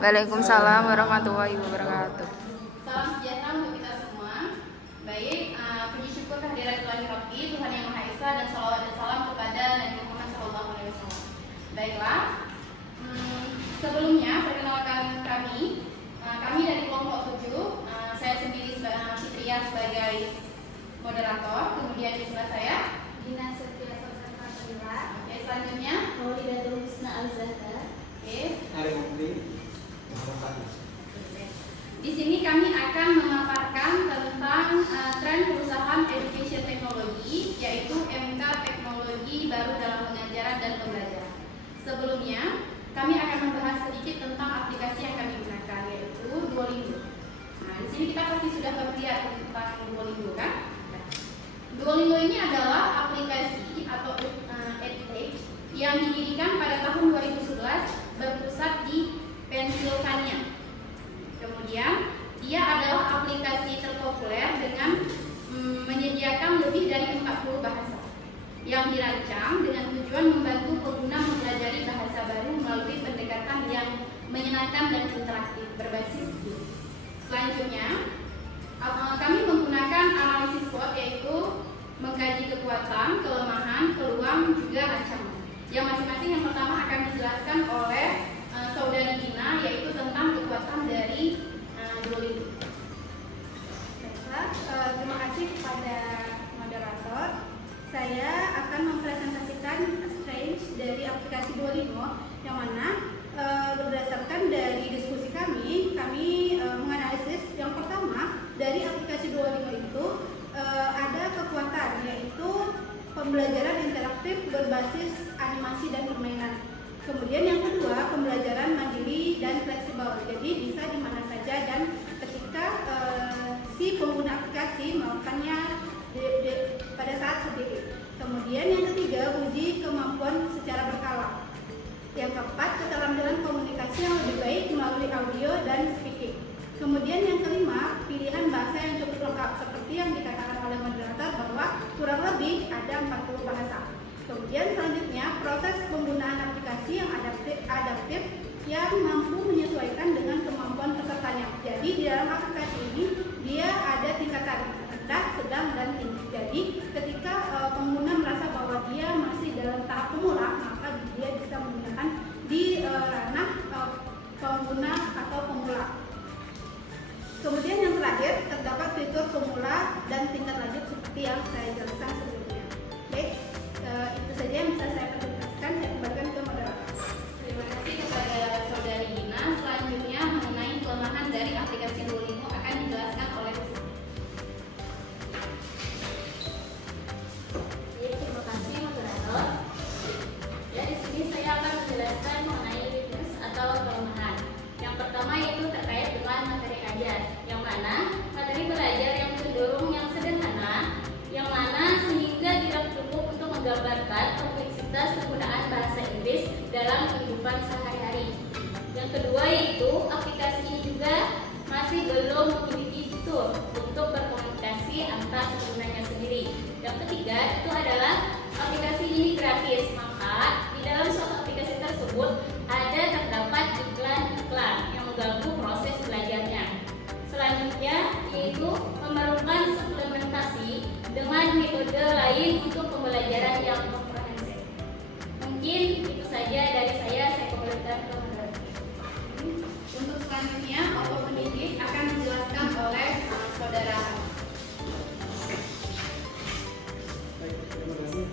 Waalaikumsalam warahmatullahi wabarakatuh. Salam sejahtera untuk kita semua. Baik, puji syukur kehadirat Rabbi, Tuhan Yang Maha Esa, dan salawat dan salam kepada Nabi Muhammad SAW. Baiklah, sebelumnya perkenalkan kami dari kelompok 7. Saya sendiri Fitria sebagai moderator. Kemudian di sebelah saya Dina Setia Sosana. Oke, selanjutnya Maulidatul Husna Al-Zahra. Oke. Hari Mukti. Di sini kami akan memaparkan tentang tren perusahaan education teknologi, yaitu MK Teknologi Baru dalam Pengajaran dan Pembelajaran. Sebelumnya, kami akan membahas sedikit tentang aplikasi yang kami gunakan, yaitu Duolingo. Nah, di sini kita pasti sudah familiar tentang Duolingo, kan? Nah, Duolingo ini adalah aplikasi atau edtech yang didirikan pada tahun 2011 berpusat di Pennsylvania. Kemudian, dia adalah aplikasi terpopuler dengan menyediakan lebih dari 40 bahasa yang dirancang dengan tujuan membantu pengguna mempelajari bahasa baru melalui pendekatan yang menyenangkan dan interaktif berbasis game. Selanjutnya, kami menggunakan analisis SWOT, yaitu mengkaji kekuatan, kelemahan, peluang, juga ancaman. Yang masing-masing yang pertama akan dijelaskan oleh Saudari Dina, yaitu tentang kekuatan dari Duolingo. Baiklah, terima kasih kepada moderator. Saya akan mempresentasikan strength dari aplikasi Duolingo, yang mana berdasarkan dari diskusi kami menganalisis yang pertama dari aplikasi Duolingo itu ada kekuatan, yaitu pembelajaran interaktif berbasis animasi dan permainan. Kemudian yang kedua, pembelajaran mandiri dan fleksibel, jadi bisa di mana saja dan ketika si pengguna aplikasi melakukannya pada saat sendiri. Kemudian yang ketiga, uji kemampuan secara berkala. Yang keempat, keterampilan komunikasi yang lebih baik melalui audio dan speaking. Kemudian yang kelima, pilihan bahasa yang cukup lengkap, seperti yang dikatakan oleh moderator bahwa kurang lebih ada 40 bahasa. Kemudian selanjutnya, proses penggunaan aplikasi yang adaptif yang mampu menyesuaikan dengan kemampuan pesertanya. Jadi di dalam aplikasi ini dia ada tingkatan rendah, sedang, dan tinggi. Jadi ketika pengguna merasa bahwa dia masih dalam tahap pemula, maka dia bisa menggunakan di ranah pengguna atau pemula. Kemudian yang terakhir, terdapat fitur pemula dan tingkat lanjut seperti yang saya jelaskan sebelumnya. Baik, itu saja yang bisa saya presentasikan. Saya kembalikan ke moderator. Terima kasih kepada Saudari Dina. Selanjutnya mengenai kelemahan dari aplikasi Duolingo akan dijelaskan oleh Terima kasih moderator. Ya, di sini saya akan menjelaskan mengenai weakness atau kelemahan. Yang pertama yaitu terkait dengan materi ajar, yang mana materi belajar yang cenderung yang sederhana, yang mana sehingga tidak cukup untuk menggambarkan kompleksitas penggunaan bahasa Inggris dalam kehidupan sehari-hari. Yang kedua yaitu aplikasi ini juga masih belum memiliki fitur untuk berkomunikasi antar penggunanya sendiri. Yang ketiga itu adalah aplikasi ini gratis, maka di dalam suatu aplikasi tersebut terdapat iklan-iklan yang mengganggu proses belajarnya. Selanjutnya yaitu memerlukan suplementasi dengan metode lain untuk pembelajaran yang komprehensif. Mungkin itu saja dari saya kembalikan ke moderator. Untuk selanjutnya, auto pendidik akan dijelaskan oleh Saudara. Baik, terima kasih.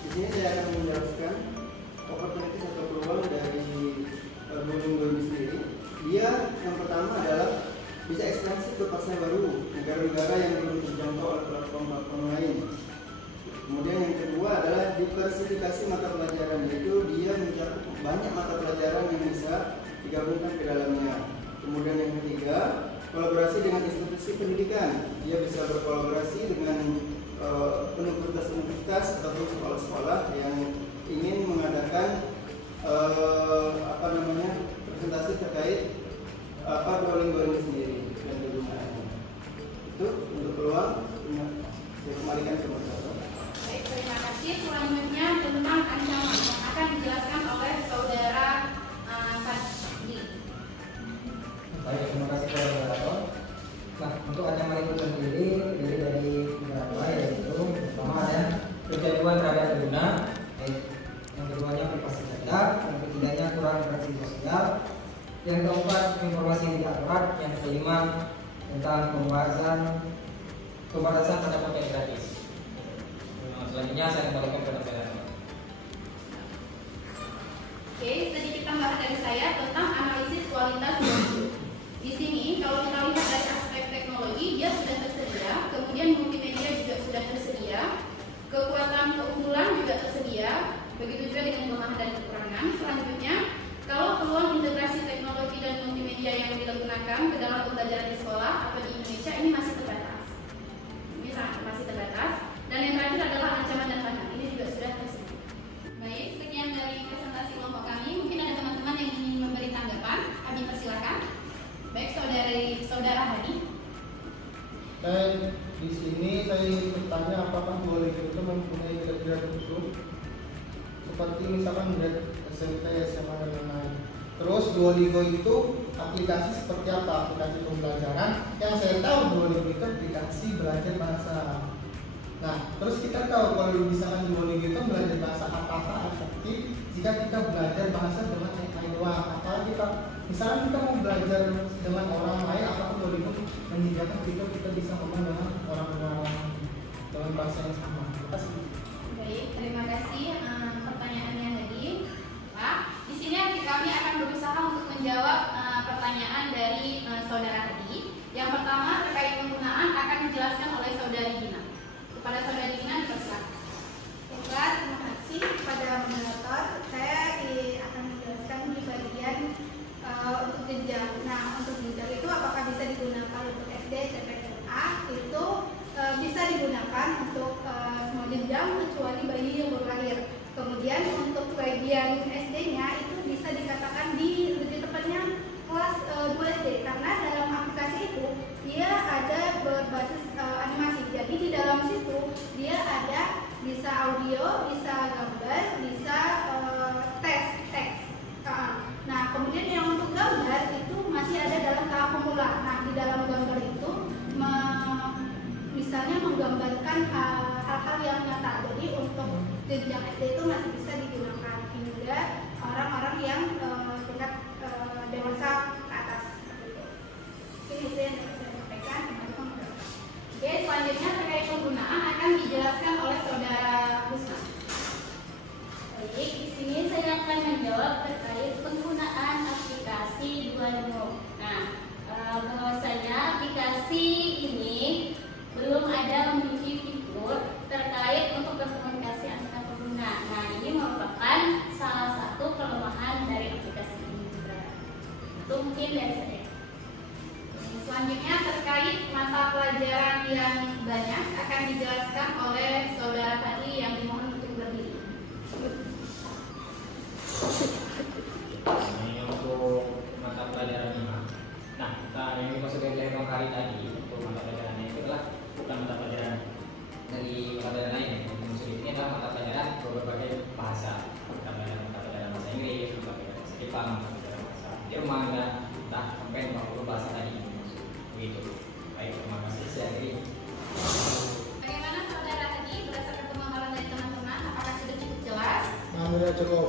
Di sini saya akan menjelaskan opportunities atau peluang dari Duolingo ini sendiri. Dia yang pertama adalah bisa ekspansi ke pasar baru, negara-negara yang belum terjangkau oleh platform-platform lain. Kemudian yang kedua adalah diversifikasi mata pelajaran, yaitu dia mencakup banyak mata pelajaran yang bisa digabungkan ke dalamnya. Kemudian yang ketiga, kolaborasi dengan institusi pendidikan. Dia bisa berkolaborasi dengan universitas ataupun sekolah-sekolah yang ingin mengadakan presentasi terkait Duolingo ini sendiri dan kegunaannya. Itu untuk peluang. Saya kembalikan ke moderator. Baik, terima kasih. Selanjutnya tentang ancaman yang akan dijelaskan oleh Saudara Fadli. kecanduan terhadap pengguna, yang keduanya privasi data, yang ketiganya kurang interaksi sosial, yang keempat informasi yang tidak akurat, yang kelima tentang pembatasan pada konten gratis. Selanjutnya saya kembalikan kepada saya. Oke, sedikit tambahan dari saya tentang analisis kualitas video. Di sini kalau kita lihat dari aspek teknologi, dia sudah tersedia, kemudian multimedia juga sudah tersedia, kekuatan keunggulan juga tersedia, begitu juga dengan kelemahan dan kekurangan. Selanjutnya, kalau peluang integrasi teknologi dan multimedia yang digunakan ke dalam pembelajaran di sekolah atau di Indonesia ini masih terbatas. Ini masih terbatas. Dan yang terakhir adalah ancaman dan tantangan. Ini juga sudah tersedia. Baik, sekian dari presentasi kelompok kami. Mungkin ada teman-teman yang ingin memberi tanggapan. Abi persilakan. Baik, saudara Hadi. Dan di sini saya ingin bertanya apakah Duolingo itu mempunyai kriteria khusus seperti misalkan grade SMP, SMA dan lain-lain. Terus Duolingo itu aplikasi seperti apa? Aplikasi pembelajaran. Yang saya tahu Duolingo itu aplikasi belajar bahasa. Nah, terus kita tahu kalau misalkan Duolingo itu belajar bahasa, apakah efektif jika kita belajar bahasa dengan AI doang? Apalagi misalkan kita mau belajar dengan orang lain, apakah Duolingo menyediakan kita bisa ngomong dengan orang-orang dengan bahasa yang sama? Terima kasih. Baik, terima kasih pertanyaannya tadi, Pak. Di sini kami akan berusaha untuk menjawab pertanyaan dari saudara Hadi. Yang pertama terkait penggunaan akan dijelaskan oleh saudari Dina. Kepada saudari Dina dipersilakan. Baiklah, terima kasih kepada moderator. Saya akan menjelaskan di bagian untuk jenjang. Nah, untuk jenjang itu apakah bisa digunakan untuk SD, SMP, SMA? Itu bisa digunakan untuk semua jenjang kecuali bayi yang baru lahir. Kemudian untuk bagian SD-nya itu bisa dikatakan lebih tepatnya kelas 2 SD, karena dalam aplikasi itu dia ada berbasis animasi. Jadi di dalam situ dia ada bisa audio, bisa gambar, bisa teks. Nah, kemudian yang untuk gambar itu masih ada dalam tahap pemula. Nah, di dalam gambar itu misalnya menggambarkan hal-hal yang nyata. Jadi untuk jenjang SD itu masih bisa digunakan hingga orang-orang yang tingkat dewasa ke atas. Oke, itu yang dapat saya sampaikan. Oke, selanjutnya terkait penggunaan akan dijelaskan oleh saudara Husna. Baik, di sini saya akan menjawab terkait penggunaan aplikasi Duolingo. Nah, bahwasanya aplikasi ini belum ada memiliki fitur terkait untuk berkomunikasi antar pengguna. Nah, ini merupakan salah satu kelemahan dari aplikasi ini juga. Itu mungkin dari saya. Selanjutnya terkait mata pelajaran yang banyak akan dijelaskan oleh saudara tadi yang dimohon untuk berdiri. Ini untuk mata pelajarannya. Nah, yang dimaksud dari Bang Hari tadi untuk mata pelajarannya itu adalah bukan mata pelajaran dari mata pelajaran lain. Yang dimaksud ini adalah mata pelajaran berbagai bahasa. Mata pelajaran bahasa Inggris, mata pelajaran bahasa Jepang, mata pelajaran bahasa Jerman, dan entah sampai 50 bahasa tadi. Begitu. Baik, terima kasih. Saya akhiri. Bagaimana saudara tadi berdasarkan pemahaman dari teman-teman? Apakah sudah cukup jelas? Alhamdulillah cukup.